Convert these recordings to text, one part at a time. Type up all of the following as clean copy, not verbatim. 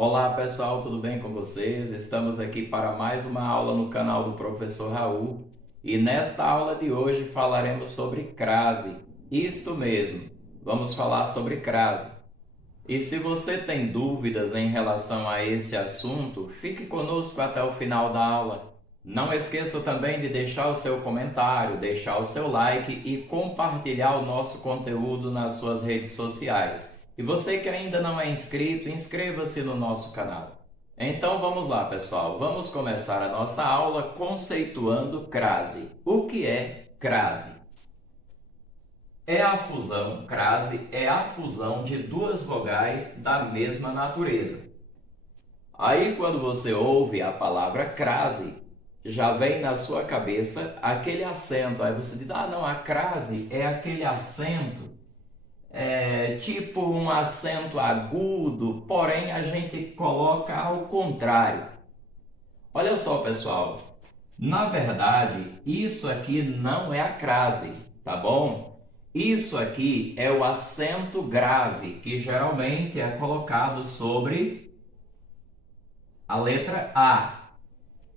Olá pessoal, tudo bem com vocês? Estamos aqui para mais uma aula no canal do Professor Raul e nesta aula de hoje falaremos sobre crase. Isto mesmo, vamos falar sobre crase. E se você tem dúvidas em relação a este assunto, fique conosco até o final da aula. Não esqueça também de deixar o seu comentário, deixar o seu like e compartilhar o nosso conteúdo nas suas redes sociais. E você que ainda não é inscrito, inscreva-se no nosso canal. Então vamos lá, pessoal. Vamos começar a nossa aula conceituando crase. O que é crase? Crase é a fusão de duas vogais da mesma natureza. Aí, quando você ouve a palavra crase, já vem na sua cabeça aquele acento. Aí você diz, não, a crase é aquele acento, tipo um acento agudo, porém a gente coloca ao contrário. Olha só, pessoal, na verdade, isso aqui não é a crase, tá bom? Isso aqui é o acento grave, que geralmente é colocado sobre a letra A.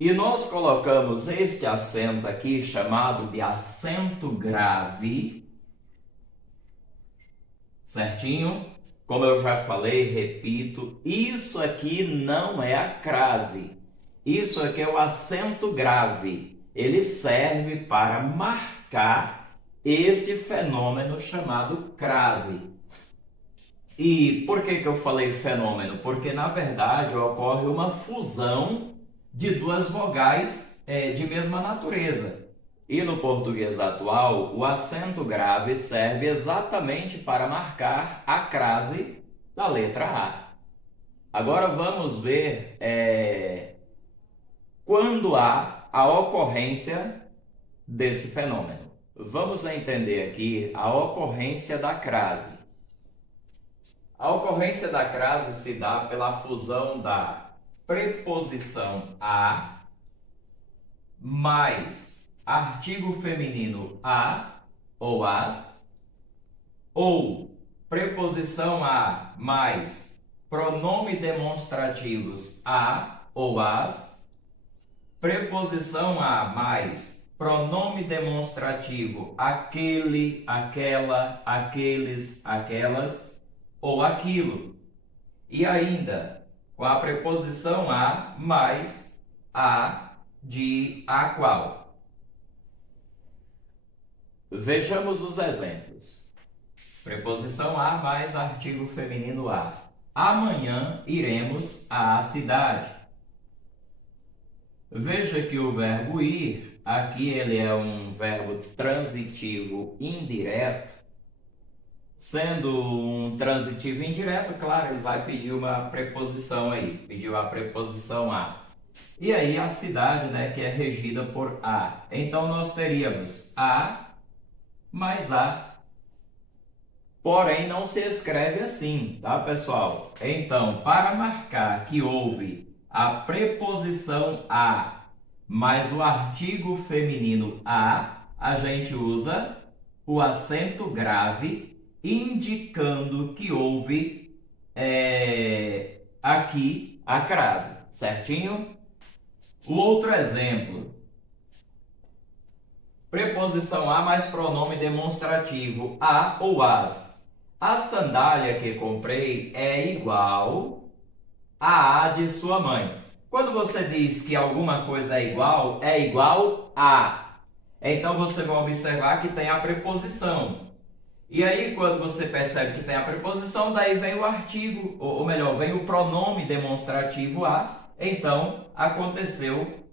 E nós colocamos este acento aqui, chamado de acento grave, certinho? Como eu já falei, repito, isso aqui não é a crase. Isso aqui é o acento grave. Ele serve para marcar este fenômeno chamado crase. E por que eu falei fenômeno? Porque, na verdade, ocorre uma fusão de duas vogais de mesma natureza. E no português atual, o acento grave serve exatamente para marcar a crase da letra A. Agora vamos ver quando há a ocorrência desse fenômeno. Vamos entender aqui a ocorrência da crase. A ocorrência da crase se dá pela fusão da preposição a mais artigo feminino a ou as, ou preposição a mais pronome demonstrativos a ou as, preposição a mais pronome demonstrativo aquele, aquela, aqueles, aquelas ou aquilo. E ainda com a preposição a mais a de a qual. Vejamos os exemplos. Preposição a mais artigo feminino a. Amanhã iremos à cidade. Veja que o verbo ir, aqui ele é um verbo transitivo indireto. Sendo um transitivo indireto, claro, ele vai pedir uma preposição aí. Pediu a preposição a. E aí a cidade, né, que é regida por a. Então nós teríamos a mais a. Porém, não se escreve assim, tá, pessoal? Então, para marcar que houve a preposição a mais o artigo feminino a gente usa o acento grave, indicando que houve aqui a crase, certinho? O outro exemplo. Preposição a mais pronome demonstrativo a ou as. A sandália que comprei é igual a de sua mãe. Quando você diz que alguma coisa é igual a. Então você vai observar que tem a preposição. E aí, quando você percebe que tem a preposição, daí vem o artigo, ou melhor, vem o pronome demonstrativo a. Então, aconteceu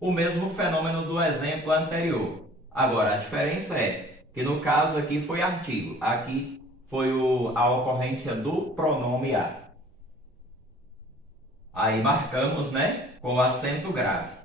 o mesmo fenômeno do exemplo anterior. Agora, a diferença é que no caso aqui foi artigo, aqui foi a ocorrência do pronome a. Aí marcamos, né, com o acento grave.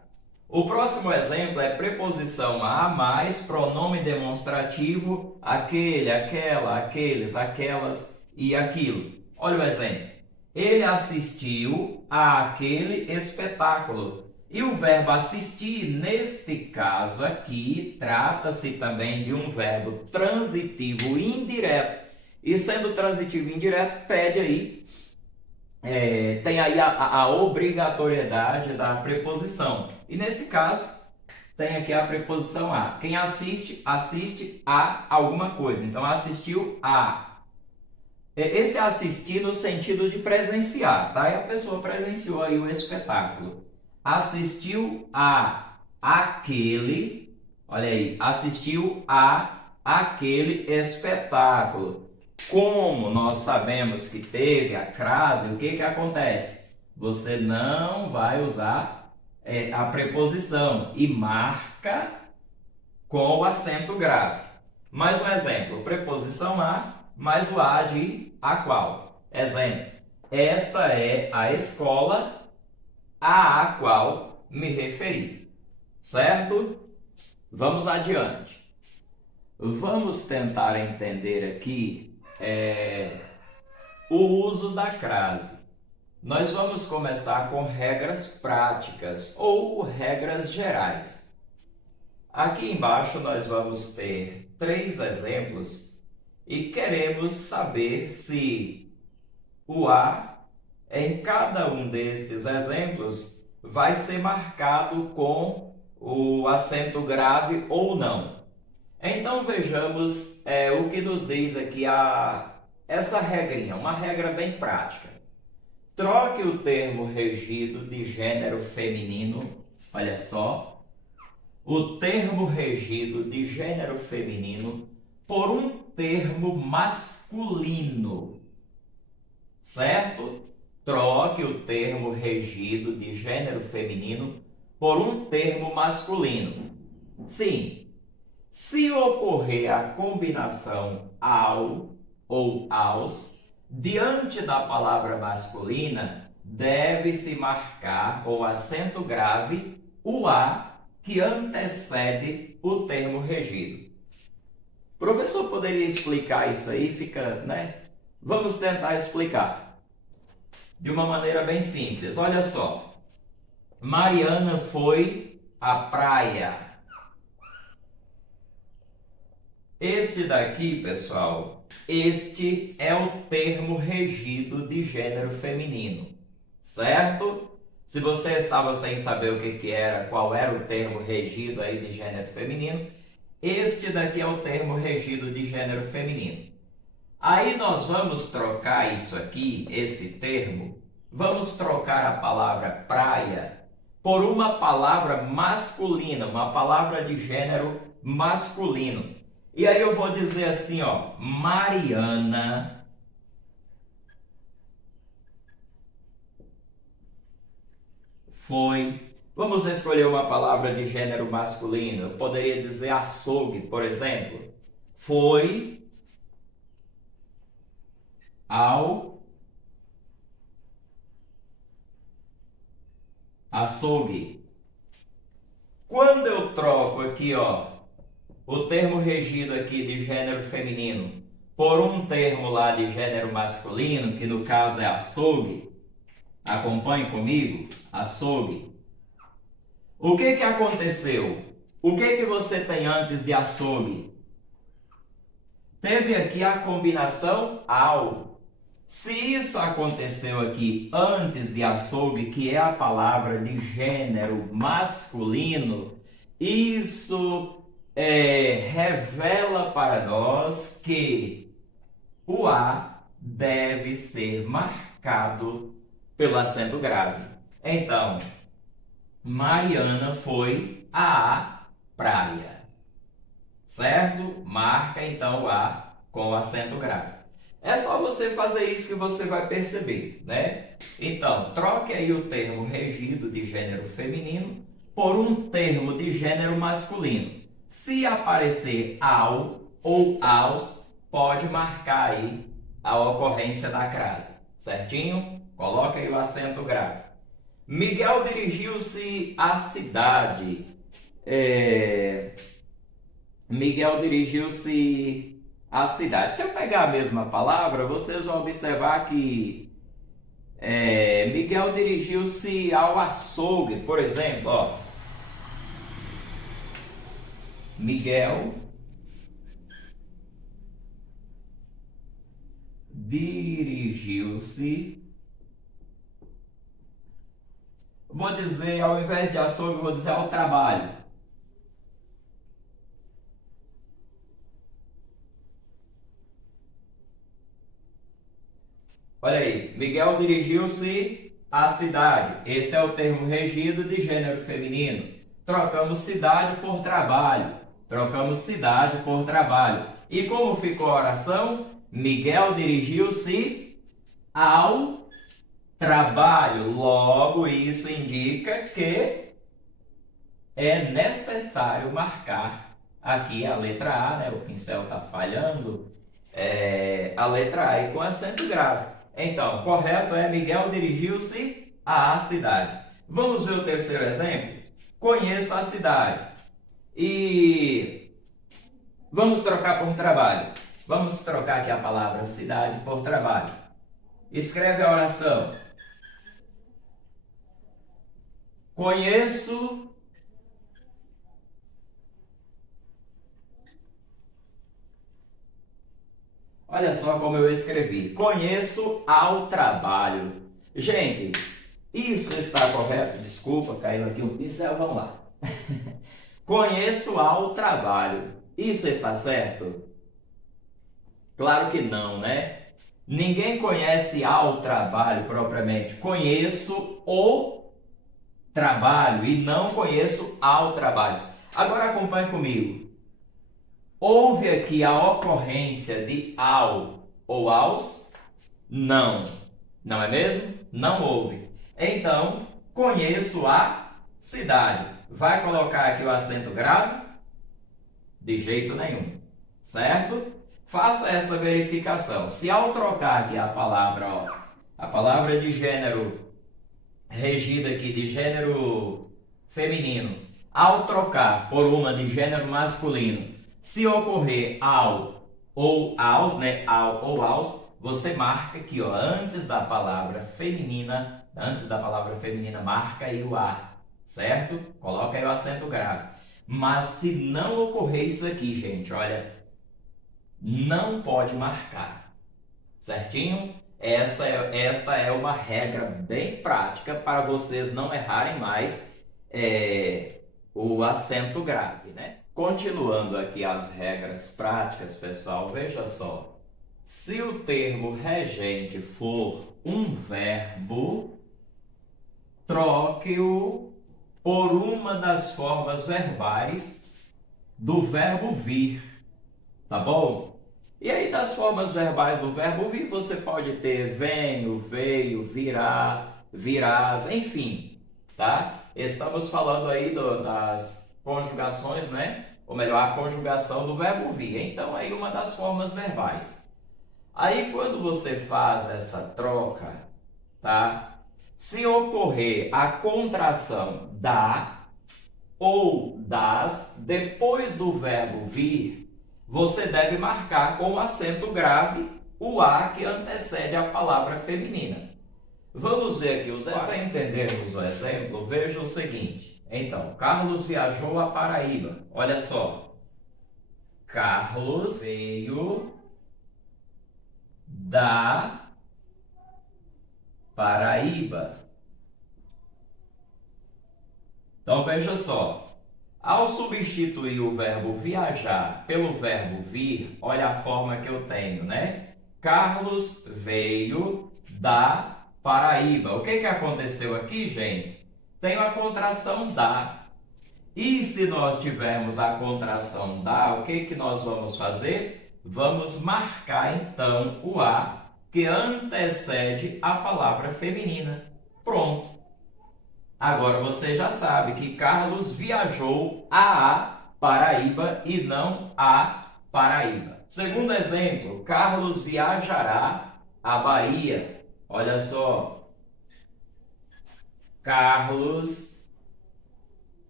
O próximo exemplo é preposição a mais pronome demonstrativo aquele, aquela, aqueles, aquelas e aquilo. Olha o exemplo. Ele assistiu àquele espetáculo. E o verbo assistir, neste caso aqui, trata-se também de um verbo transitivo indireto. E sendo transitivo indireto, pede aí tem aí a obrigatoriedade da preposição. E nesse caso, tem aqui a preposição a. Quem assiste, assiste a alguma coisa. Então, assistiu a. Esse assistir no sentido de presenciar, tá? E a pessoa presenciou aí o espetáculo. Assistiu a aquele, olha aí, assistiu a aquele espetáculo. Como nós sabemos que teve a crase, o que que acontece? Você não vai usar a preposição e marca com o acento grave. Mais um exemplo, preposição a, mais o a de a qual. Exemplo, esta é a escola a qual me referi. Certo? Vamos adiante. Vamos tentar entender aqui o uso da crase. Nós vamos começar com regras práticas ou regras gerais. Aqui embaixo nós vamos ter 3 exemplos e queremos saber se o a em cada um destes exemplos vai ser marcado com o acento grave ou não. Então vejamos o que nos diz aqui essa regrinha, uma regra bem prática. Troque o termo regido de gênero feminino, olha só, o termo regido de gênero feminino por um termo masculino, certo? Troque o termo regido de gênero feminino por um termo masculino. Sim, se ocorrer a combinação ao ou aos, diante da palavra masculina, deve-se marcar com acento grave o a que antecede o termo regido. O professor poderia explicar isso aí? Fica, né? Vamos tentar explicar de uma maneira bem simples. Olha só. Mariana foi à praia. Esse daqui, pessoal, este é o termo regido de gênero feminino, certo? Se você estava sem saber o que era, qual era o termo regido aí de gênero feminino, este daqui é o termo regido de gênero feminino. Aí nós vamos trocar isso aqui, esse termo, vamos trocar a palavra praia por uma palavra masculina, uma palavra de gênero masculino. E aí eu vou dizer assim, ó, Mariana foi. Vamos escolher uma palavra de gênero masculino. Eu poderia dizer açougue, por exemplo. Foi ao açougue. Quando eu troco aqui, ó, o termo regido aqui de gênero feminino por um termo lá de gênero masculino, que no caso é açougue, acompanhe comigo, açougue. O que aconteceu? O que você tem antes de açougue? Teve aqui a combinação ao. Se isso aconteceu aqui antes de açougue, que é a palavra de gênero masculino, isso revela para nós que o A deve ser marcado pelo acento grave. Então, Mariana foi à praia, certo? Marca então o A com o acento grave. É só você fazer isso que você vai perceber, né? Então, troque aí o termo regido de gênero feminino por um termo de gênero masculino. Se aparecer ao ou aos, pode marcar aí a ocorrência da crase, certinho? Coloca aí o acento grave. Miguel dirigiu-se à cidade. Miguel dirigiu-se à cidade. Se eu pegar a mesma palavra, vocês vão observar que Miguel dirigiu-se ao açougue, por exemplo. Ó. Miguel dirigiu-se vou dizer, ao invés de açougue, vou dizer ao trabalho. Olha aí, Miguel dirigiu-se à cidade. Esse é o termo regido de gênero feminino. Trocamos cidade por trabalho. Trocamos cidade por trabalho. E como ficou a oração? Miguel dirigiu-se ao trabalho. Logo, isso indica que é necessário marcar aqui a letra A, né? O pincel está falhando. A letra A e com acento grave. Então, correto é Miguel dirigiu-se à cidade. Vamos ver o terceiro exemplo? Conheço a cidade. E vamos trocar por trabalho. Vamos trocar aqui a palavra cidade por trabalho. Escreve a oração. Conheço Olha só como eu escrevi. Conheço ao trabalho. Gente, isso está correto? Desculpa, caiu aqui um pincel, vamos lá. Conheço ao trabalho. Isso está certo? Claro que não, né? Ninguém conhece ao trabalho propriamente. Conheço o trabalho e não conheço ao trabalho. Agora acompanhe comigo. Houve aqui a ocorrência de ao ou aos? Não. Não é mesmo? Não houve. Então, conheço a cidade. Vai colocar aqui o acento grave? De jeito nenhum. Certo? Faça essa verificação. Se ao trocar aqui a palavra de gênero regida aqui de gênero feminino, ao trocar por uma de gênero masculino, se ocorrer ao ou aos, né? Ao ou aos, você marca aqui, ó, antes da palavra feminina, marca aí o A, certo? Coloca aí o acento grave. Mas se não ocorrer isso aqui, gente, olha, não pode marcar, certinho? Esta é uma regra bem prática para vocês não errarem mais o acento grave, né? Continuando aqui as regras práticas, pessoal, veja só. Se o termo regente for um verbo, troque-o por uma das formas verbais do verbo vir, tá bom? E aí, das formas verbais do verbo vir, você pode ter venho, veio, virá, virás, enfim, tá? Estamos falando aí das conjugações, né? Ou melhor, a conjugação do verbo vir. Então, aí uma das formas verbais. Aí, quando você faz essa troca, tá? Se ocorrer a contração da ou das depois do verbo vir, você deve marcar com o acento grave o A que antecede a palavra feminina. Vamos ver aqui os exemplos. Para entendermos o exemplo, veja o seguinte. Então, Carlos viajou a Paraíba. Olha só. Carlos veio da Paraíba. Então, veja só. Ao substituir o verbo viajar pelo verbo vir, olha a forma que eu tenho, né? Carlos veio da Paraíba. O que aconteceu aqui, gente? Tenho a contração da. E se nós tivermos a contração da, o que nós vamos fazer? Vamos marcar, então, o A que antecede a palavra feminina. Pronto. Agora você já sabe que Carlos viajou a Paraíba e não a Paraíba. Segundo exemplo, Carlos viajará à Bahia. Olha só. Carlos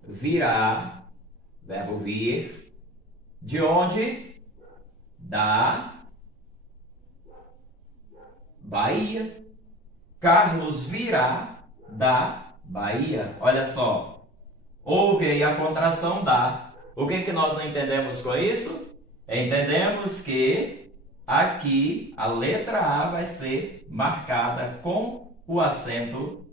virá, verbo vir, de onde? Da Bahia. Carlos virá da Bahia. Olha só, houve aí a contração da. O que nós entendemos com isso? Entendemos que aqui a letra A vai ser marcada com o acento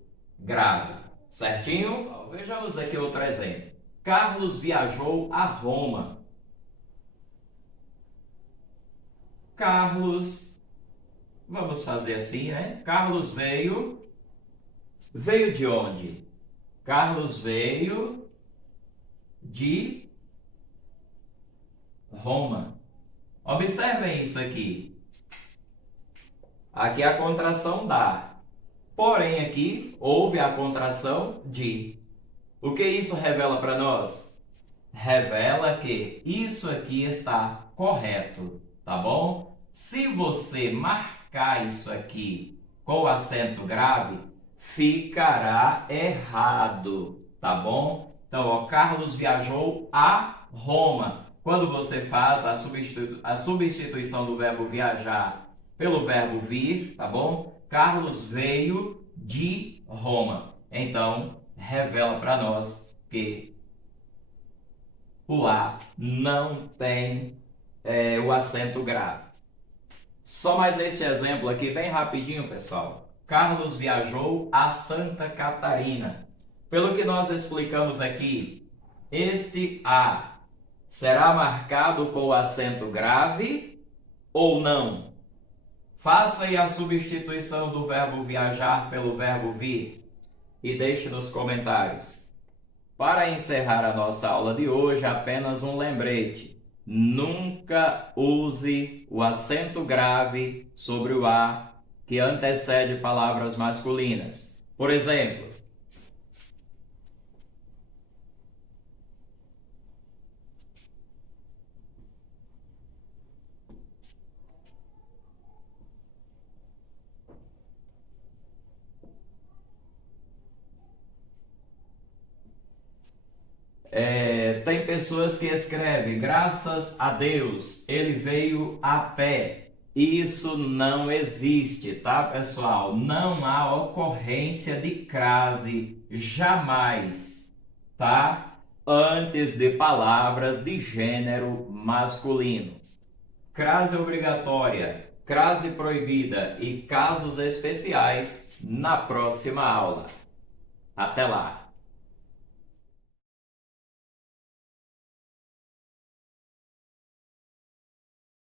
grave, Certinho? Vejamos aqui outro exemplo. Carlos viajou a Roma. Carlos, vamos fazer assim, né? Carlos veio de onde? Carlos veio de Roma. Observem isso aqui. Aqui é a contração da. Porém, aqui houve a contração de. O que isso revela para nós? Revela que isso aqui está correto, tá bom? Se você marcar isso aqui com acento grave, ficará errado, tá bom? Então, ó, Carlos viajou a Roma. Quando você faz a substituição do verbo viajar pelo verbo vir, tá bom? Carlos veio de Roma. Então, revela para nós que o A não tem o acento grave. Só mais esse exemplo aqui, bem rapidinho, pessoal. Carlos viajou a Santa Catarina. Pelo que nós explicamos aqui, este A será marcado com o acento grave ou não? Faça aí a substituição do verbo viajar pelo verbo vir e deixe nos comentários. Para encerrar a nossa aula de hoje, apenas um lembrete. Nunca use o acento grave sobre o A que antecede palavras masculinas. Por exemplo, tem pessoas que escrevem, graças a Deus, ele veio a pé. Isso não existe, tá, pessoal? Não há ocorrência de crase, jamais, tá? Antes de palavras de gênero masculino. Crase obrigatória, crase proibida e casos especiais na próxima aula. Até lá!